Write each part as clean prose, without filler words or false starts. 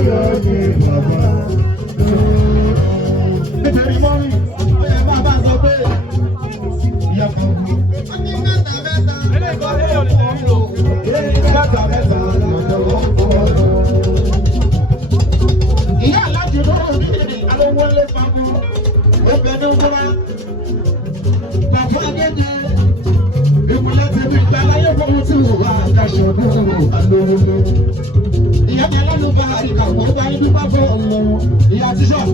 ayọ̀ ni bàbá. Nítorí mọ́mí, ẹ máa bá sọ pé ìyá kan wù. Wọ́n ní mẹ́ta mẹ́ta. Ẹlẹ́gbọ́n lé ọ̀nà ìlú. Mẹ́ta mẹ́ta lọ́dọ̀ ọ̀dọ̀. Ìyá aláàjì lọ́wọ́ ní àwọn wọlé fagbọ́. Ó bẹ ní wúrà. Bàbá Adéde. Ìmúlẹ̀ tẹ̀lé ìgbàláyé fún mi tí wò wá àkàṣọ lóru àlóore. Ìyá mi alálùbá ìkàwọ́ bá yín dúpẹ́ fún ọmọ ìyá tíṣọ̀.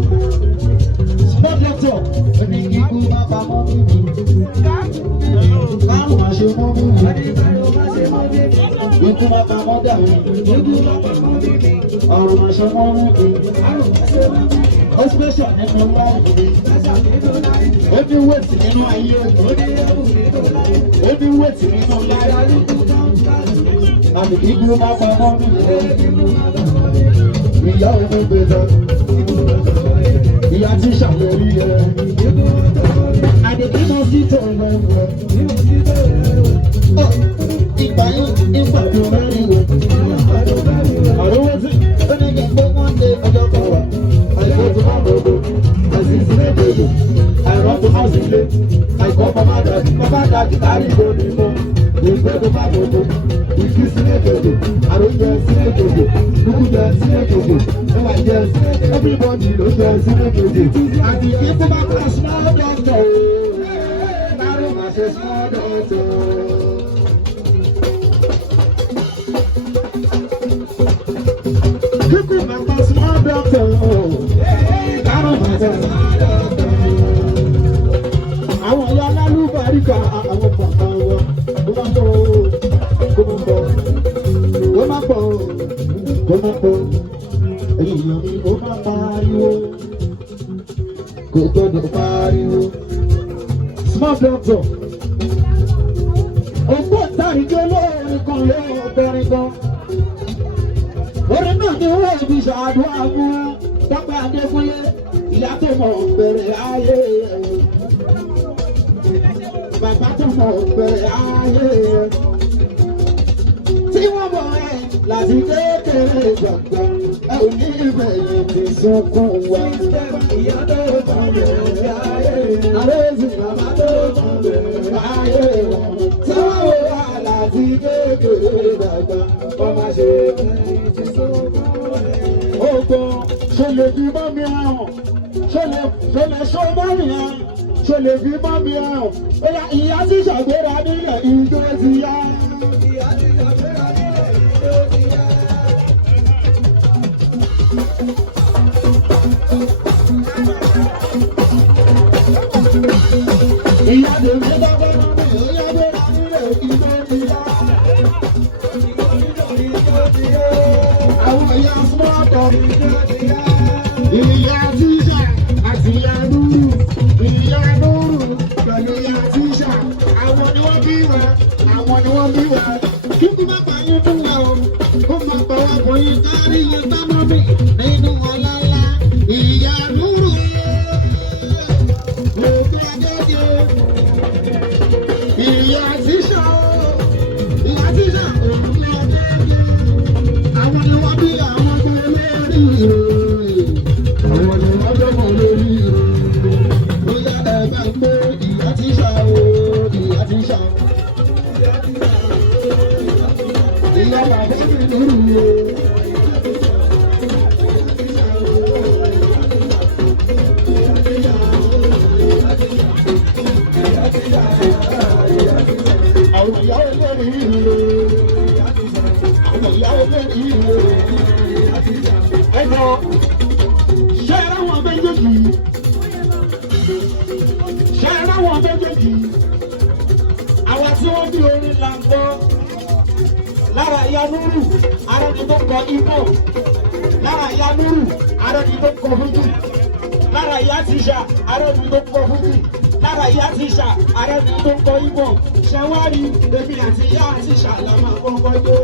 Small doctor, èmi kíkú bàbá mọ́ mímí. Báwo máa ṣe mọ́ mímí? Ikú bàbá mọ́ dàrú. Ọ̀rọ̀ máa ṣe mọ́ mímí. Ó special nínú láìpẹ́. Ó ní wéètì nínú ayé. Ó ní wéètì nínú láìpẹ́. Àmì kíkú bàbá mọ́ mímí. Ìyá òun gbèdá. Ìyá tí ṣàlórí ẹ. Àdèkí mọ sí tó lọ́wọ́. Ìgbà yín ìgbà tó mẹ́rin wò. Ọ̀rọ̀ wọ́n ti ó ní kí n gbé wọ́n dé ọjọ́ kan wà. Àìsàn tó máa bọ̀ bọ̀. Àìsí sílẹ̀ dèjò. Àìrọ́ tó máa sì lé. Àìkọ́ bàbá dàjú kárí ìbò ní mọ́. Ìgbẹ́ tó máa bọ̀ bọ̀. Ìkí sílẹ̀ dèjò. Àròjẹ sílẹ̀ dèjò. Kúkújẹ sílẹ̀ dèjò. Ẹwà jẹ sílẹ̀ dèjò. Everybody ló jẹ sílẹ̀ dèjò. Àti kí fún bá kọ́ small doctor. Bárò máa ṣe small doctor. Kíkú máa kọ́ small doctor. Bárò máa ṣe small doctor. Àwọn ìyá alálùbáríkà àwọn bàbá wa. Ó máa bọ̀ kó máa bọ̀. Ó máa bọ̀ kó máa bọ̀. Èèyàn mi ó máa pariwo. Kò gbọdọ̀ pariwo. Small doctor. Ògbóǹtarìgì olórin kan yóò bẹ̀rẹ̀ gan. Orin náà ni wọ́n fi ṣàdúrà fún Tọ́pẹ́ Adékúnlé. Ìyá tó mọ̀ bẹ̀rẹ̀ ayé rẹ̀. Bàbá tó mọ̀ bẹ̀rẹ̀ ayé rẹ̀. Tí wọ́n mọ̀ ẹ́ láti kékeré gbàgbọ́. Ẹ ò ní ìbẹ̀yìn fi sunkún wa. Ìyá tó mọ̀ bẹ̀rẹ̀ ayé rẹ̀. Àrẹ́sì bàbá tó mọ̀ bẹ̀rẹ̀ ayé rẹ̀. Tí wọ́n wà láti kékeré gbàgbọ́. Wọ́n máa ṣe ìbẹ̀yìn fi sunkún wa. Ó gbọ́, ṣe lè fi mọ́ mi hàn. Ṣe lè ṣó mọ́ mi hàn. Ṣe lè fi mọ́ mi hàn. Ìyá tí ṣàgbéra nílẹ̀ ìjọ ti yá. Ìyá tí ṣàgbéra nílẹ̀ ìjọ ti yá. Ìyá tèmi dábẹ́ náà mi ò yá gbéra nílẹ̀ ìjọ ti yá. Àwọn ìyá small talk ìjọ ti yá. Ìyá tíṣà àti ìyá lúrù. Ìyá lúrù pẹ̀lú ìyá tíṣà. Àwọn ni wọ́n bí wa. Àwọn ni wọ́n bí wa. Kí ni bàbá yín fún wa o? Ó máa bọ̀ wá bọ̀ yín kárí yín sábà mi nínú ọ̀la ńlá. Ìyá lúrù. Òkè Adéde. Ìyá tíṣà o. Ìyá tíṣà òun ni Adéde. Àwọn ni wọ́n bí àwọn ọmọ ẹlẹ́rìí ìròyìn. Àwọn ni wọ́n dọ́gbọ̀n lórí ìròyìn. Ó yá ẹ̀ka pé ìyá tíṣà o. Ìyá tíṣà o. Ìyá bàbá mi lórí o. Àwọn ìyá ẹlẹ́rìí ìròyìn. Àwọn ìyá ẹlẹ́rìí ìròyìn. Ẹ̀jọ̀ ṣé ẹ ráwọn méjèèjì? Ṣé ẹ ráwọn méjèèjì? Àwa tí wọ́n bí orin là ń gbọ́. Lára ìyá Núrù, ara ni tó kọ Igbo. Lára ìyá Núrù, ara ni tó kọ Fújì. Lára ìyá tíṣà, ara ni tó kọ Fújì. Lára ìyá tíṣà, ara ni tó kọ Igbo. Ṣẹ̀wárí èmi àti ìyá tíṣà la máa kọ́kọ́ jó.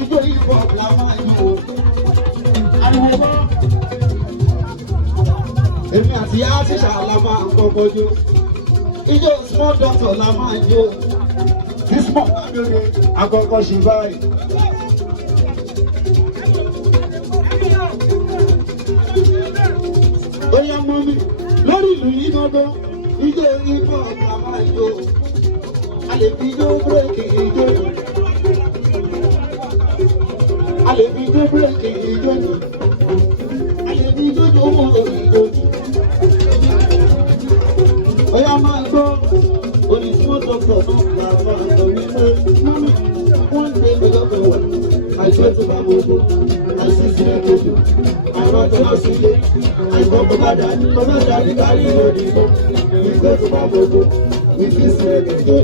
Ijó Igbo la máa jó. Ariwo mọ́. Èmi àti ìyá tíṣà la máa kọ́kọ́ jó. Ijó small doctor la máa jó. This small àkọ́kọ́ ṣe báyìí. gbọ́ngàn ijó ipò ọ̀gá máa jó a lè fi ijó bírèkì ijó ni a lè fi ijó bírèkì ijó ni a lè fi ijó jó mọ́ ijó ni. Ọ̀yá máa gbọ́ oní small doctor náà là máa sọ wípé mọ́mí wọ́n gbé lọ́jọ́ wà àìsàn tó bá gbogbo àìsí sílẹ̀ gbogbo àwọn tó lọ sílé àìsàn tó bá dání kárí lórí ìbò ìgbẹ́ tó bá gbogbo ìdí sílẹ̀ gbogbo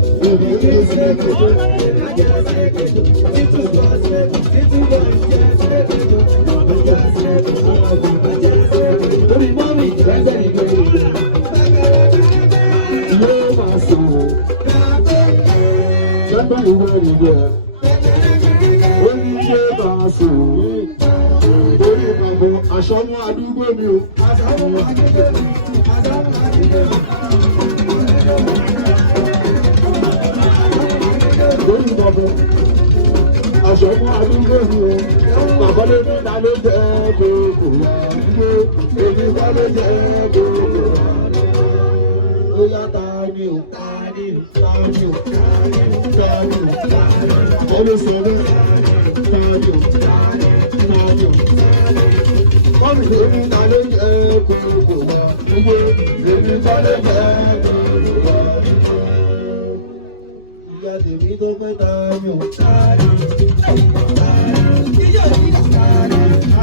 ìdí sílẹ̀ gbogbo ìdí sílẹ̀ gbogbo títí bá sílẹ̀ títí bá sílẹ̀ gbogbo ìdí sílẹ̀ gbogbo lórí mọ́mí ìrẹsẹ̀ ìgbẹ́ yóò máa sọ̀rọ̀ lọ́gbọ́n ìwé ìgbẹ́ oníṣẹ́ máa sọ̀rọ̀ orí ìgbàgbọ́ aṣọ́mú àdúgbò mi o. Orí ìgbàgbọ́ aṣọ́mú àdúgbò mi o. Bàbá ló ní ìdá ló jẹ́ kókò wá gbé èmi bá ló jẹ́ kókò wá. Ó yá tani o tani o tani o tani o tani o tani o olùsọ̀rọ̀ tani o tani o. Mọ́mí èmi ta ló jẹ́ kókò wá gbé èmi bá ló jẹ́ kókò wá. Ìyá tèmi tó pẹ́ tani o tani o tani o tani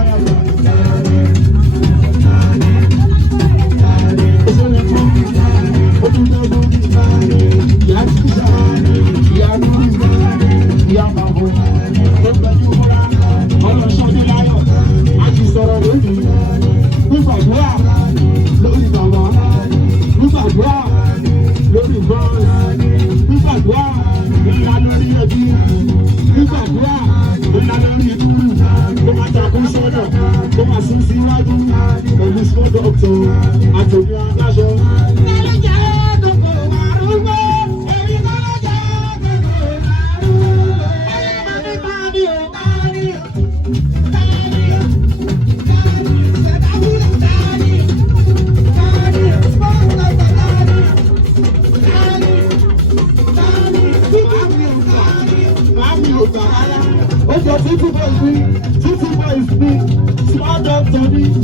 Títí boys ní small doctor ní.